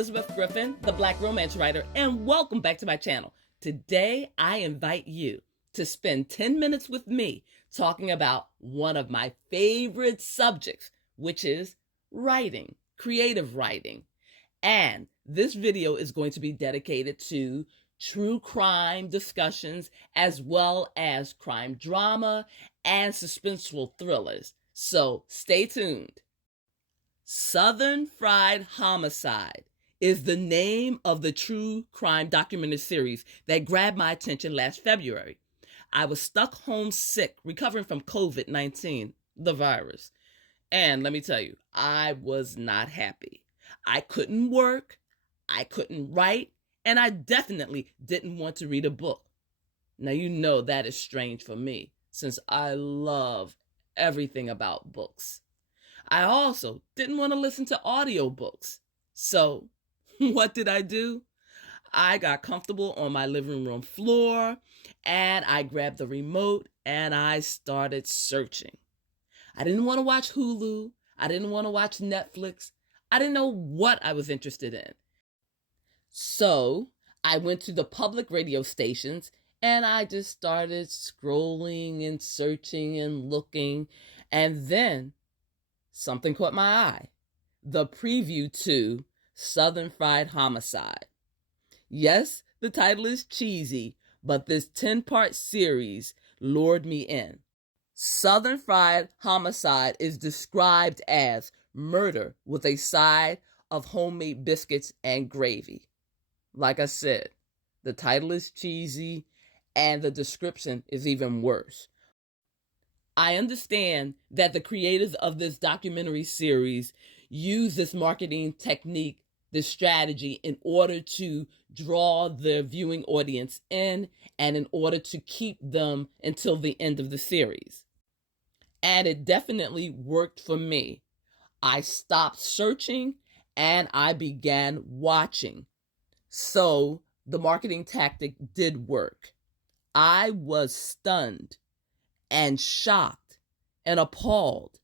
Elizabeth Griffin, the Black Romance Writer, and welcome back to my channel. Today, I invite you to spend 10 minutes with me talking about one of my favorite subjects, which is writing, creative writing. And this video is going to be dedicated to true crime discussions as well as crime drama and suspenseful thrillers. So stay tuned. Southern Fried Homicide is the name of the true crime documentary series that grabbed my attention last February. I was stuck home sick, recovering from COVID-19, the virus. And let me tell you, I was not happy. I couldn't work, I couldn't write, and I definitely didn't want to read a book. Now, you know that is strange for me, since I love everything about books. I also didn't want to listen to audiobooks. So, what did I do? I got comfortable on my living room floor, and I grabbed the remote, and I started searching. I didn't want to watch Hulu. I didn't want to watch Netflix. I didn't know what I was interested in. So, I went to the public radio stations, and I just started scrolling and searching and looking, and then something caught my eye. The preview to Southern Fried Homicide. Yes, the title is cheesy, but this 10-part series lured me in. Southern Fried Homicide is described as murder with a side of homemade biscuits and gravy. Like I said, the title is cheesy and the description is even worse. I understand that the creators of this documentary series use this marketing technique, this strategy, in order to draw the viewing audience in and in order to keep them until the end of the series. And it definitely worked for me. I stopped searching and I began watching. So the marketing tactic did work. I was stunned and shocked and appalled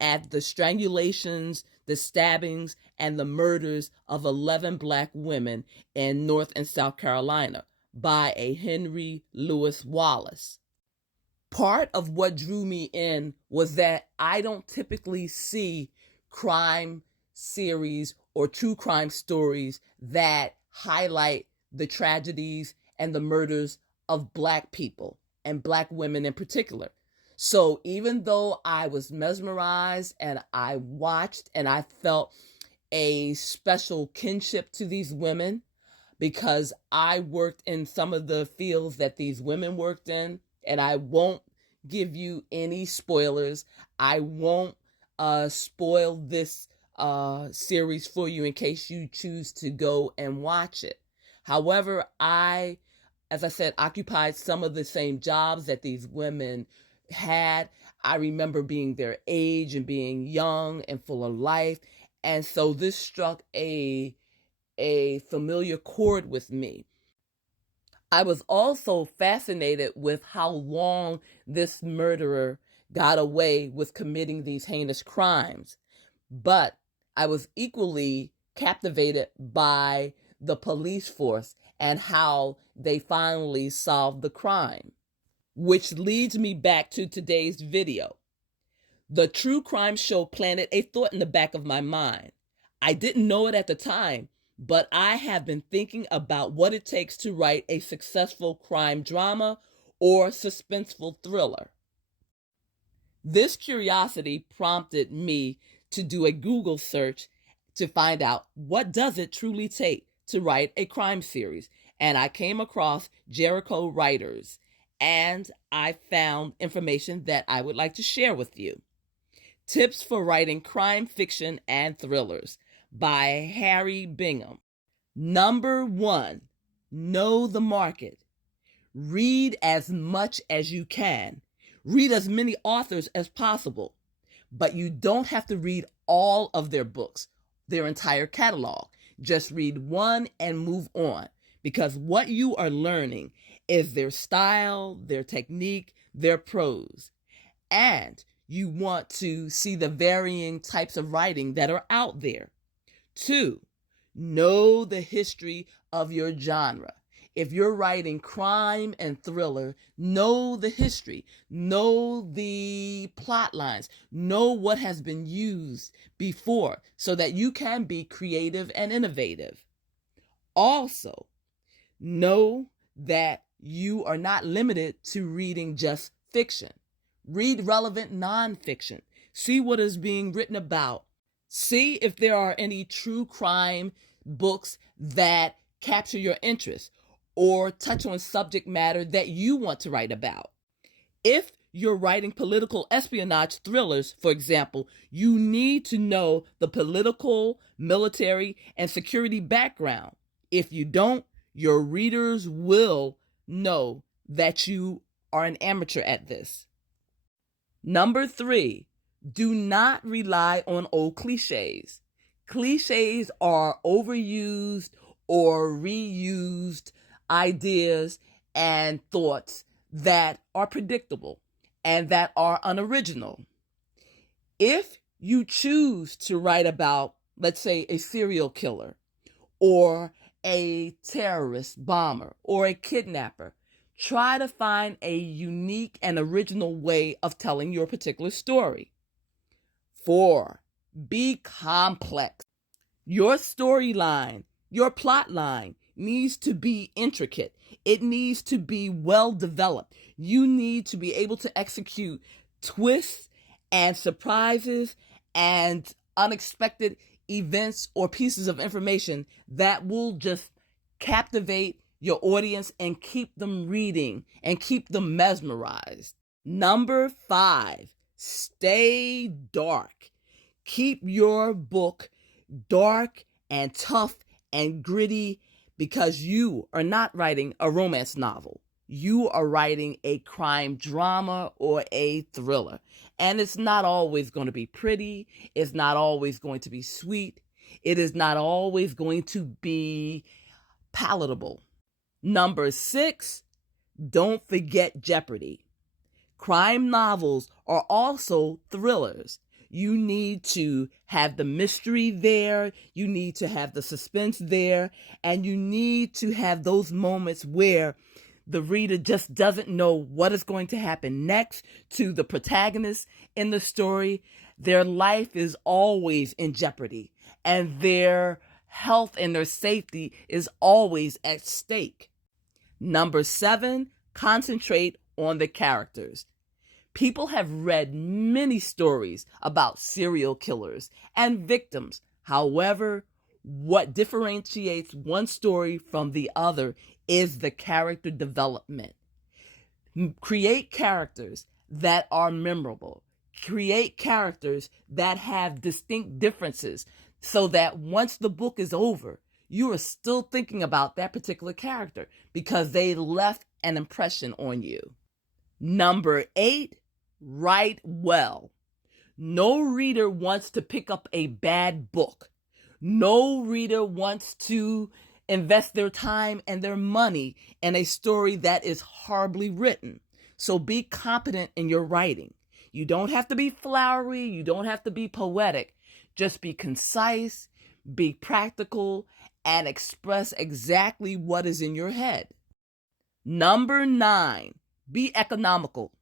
at the strangulations, the stabbings, and the murders of 11 Black women in North and South Carolina by a Henry Louis Wallace. Part of what drew me in was that I don't typically see crime series or true crime stories that highlight the tragedies and the murders of Black people and Black women in particular. So even though I was mesmerized and I watched and I felt a special kinship to these women because I worked in some of the fields that these women worked in, and I won't give you any spoilers. I won't spoil this series for you in case you choose to go and watch it. However, as I said, occupied some of the same jobs that these women had. I remember being their age and being young and full of life. And so this struck a familiar chord with me. I was also fascinated with how long this murderer got away with committing these heinous crimes. But I was equally captivated by the police force and how they finally solved the crime. Which leads me back to today's video. The true crime show planted a thought in the back of my mind. I didn't know it at the time, but I have been thinking about what it takes to write a successful crime drama or suspenseful thriller. This curiosity prompted me to do a Google search to find out what does it truly take to write a crime series. And I came across Jericho Writers, and I found information that I would like to share with you. Tips for Writing Crime Fiction and Thrillers by Harry Bingham. Number 1, know the market. Read as much as you can. Read as many authors as possible. But you don't have to read all of their books, their entire catalog. Just read one and move on, because what you are learning is their style, their technique, their prose. And you want to see the varying types of writing that are out there. 2, Know the history of your genre. If you're writing crime and thriller, know the history, know the plot lines, know what has been used before so that you can be creative and innovative. Also, know that you are not limited to reading just fiction. Read relevant nonfiction. See what is being written about. See if there are any true crime books that capture your interest or touch on subject matter that you want to write about. If you're writing political espionage thrillers, for example, you need to know the political, military, and security background. If you don't, your readers will know that you are an amateur at this. Number 3, do not rely on old cliches. Cliches are overused or reused ideas and thoughts that are predictable and that are unoriginal. If you choose to write about, let's say, a serial killer or a terrorist bomber or a kidnapper, try to find a unique and original way of telling your particular story. 4, be complex. Your storyline, your plot line needs to be intricate. It needs to be well developed. You need to be able to execute twists and surprises and unexpected events or pieces of information that will just captivate your audience and keep them reading and keep them mesmerized. Number 5, stay dark. Keep your book dark and tough and gritty because you are not writing a romance novel. You are writing a crime drama or a thriller. And it's not always going to be pretty. It's not always going to be sweet. It is not always going to be palatable. Number 6, don't forget jeopardy. Crime novels are also thrillers. You need to have the mystery there, you need to have the suspense there, and you need to have those moments where the reader just doesn't know what is going to happen next to the protagonist in the story. Their life is always in jeopardy, and their health and their safety is always at stake. Number 7, concentrate on the characters. People have read many stories about serial killers and victims. However, what differentiates one story from the other is the character development. Create characters that are memorable. Create characters that have distinct differences so that once the book is over, you are still thinking about that particular character because they left an impression on you. Number 8, write well. No reader wants to pick up a bad book. No reader wants to invest their time and their money in a story that is horribly written. So be competent in your writing. You don't have to be flowery. You don't have to be poetic. Just be concise, be practical, and express exactly what is in your head. Number 9, be economical.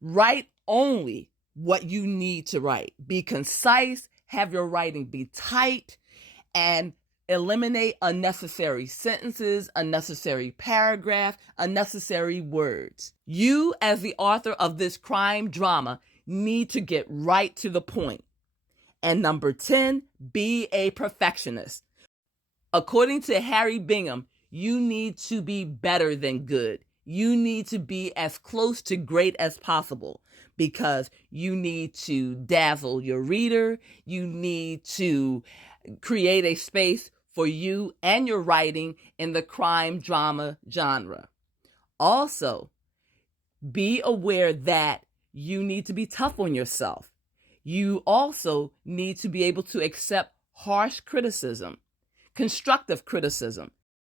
Write only what you need to write. Be concise, have your writing be tight, and eliminate unnecessary sentences, unnecessary paragraphs, unnecessary words. You, as the author of this crime drama, need to get right to the point. And number 10, be a perfectionist. According to Harry Bingham, you need to be better than good. You need to be as close to great as possible because you need to dazzle your reader. You need to create a space for you and your writing in the crime drama genre. Also, be aware that you need to be tough on yourself. You also need to be able to accept harsh criticism, constructive criticism.